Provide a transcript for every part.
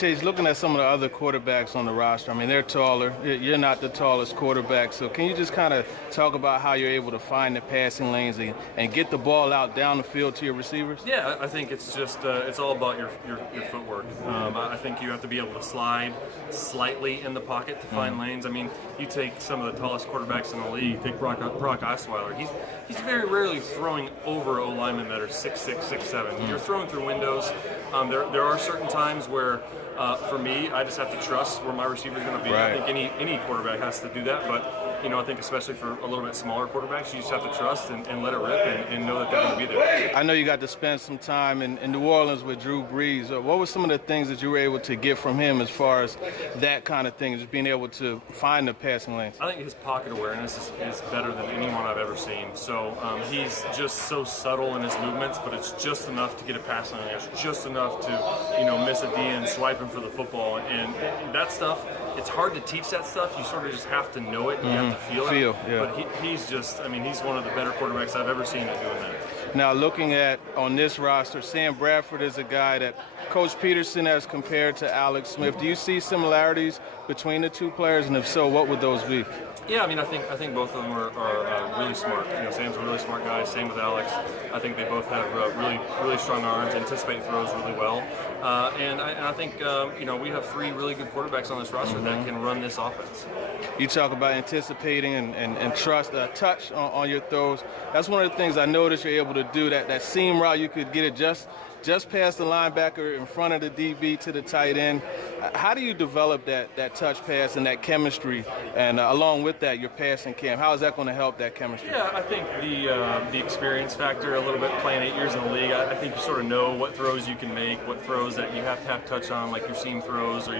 Chase, looking at some of the other quarterbacks on the roster, I mean, they're taller. You're not the tallest quarterback. So can you just kind of talk about how you're able to find the passing lanes and get the ball out down the field to your receivers? Yeah, I think it's just it's all about your footwork. I think you have to be able to slide slightly in the pocket to find lanes. I mean, you take some of the tallest quarterbacks in the league. Take Brock Osweiler. He's very rarely throwing over O linemen that are 6'6", 6'7". You're throwing through windows. There are certain times where, for me, I just have to trust where my receiver is going to be. Right. I think any quarterback has to do that, but I think especially for a little bit smaller quarterbacks, you just have to trust and let it rip and know that they're going to be there. I know you got to spend some time in New Orleans with Drew Brees. What were some of the things that you were able to get from him as far as that kind of thing, just being able to find the passing lanes? I think his pocket awareness is better than anyone I've ever seen. So he's just so subtle in his movements, but it's just enough to get a pass on him. It's just enough to miss a D and swipe him for the football. And that stuff, it's hard to teach that stuff. You sort of just have to know it. And you have to feel it. Yeah. But he's one of the better quarterbacks I've ever seen at doing that. Now, looking at on this roster, Sam Bradford is a guy that Coach Peterson has compared to Alex Smith. Do you see similarities between the two players, and if so, what would those be? Yeah, I mean, I think both of them are really smart. Sam's a really smart guy. Same with Alex. I think they both have really strong arms, anticipate throws really well, and I think we have three really good quarterbacks on this roster that can run this offense. You talk about anticipating and trust, touch on your throws. That's one of the things I noticed you're able to do. That seam route, you could get it just past the linebacker in front of the DB to the tight end. How do you develop that touch pass and that chemistry, and along with that, your passing camp? How is that going to help that chemistry? Yeah, I think the experience factor a little bit, playing 8 years in the league, I think you sort of know what throws you can make, what throws that you have to have touch on, like your seam throws or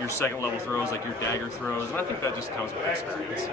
your second level throws, like your dagger throws, and I think that just comes with experience.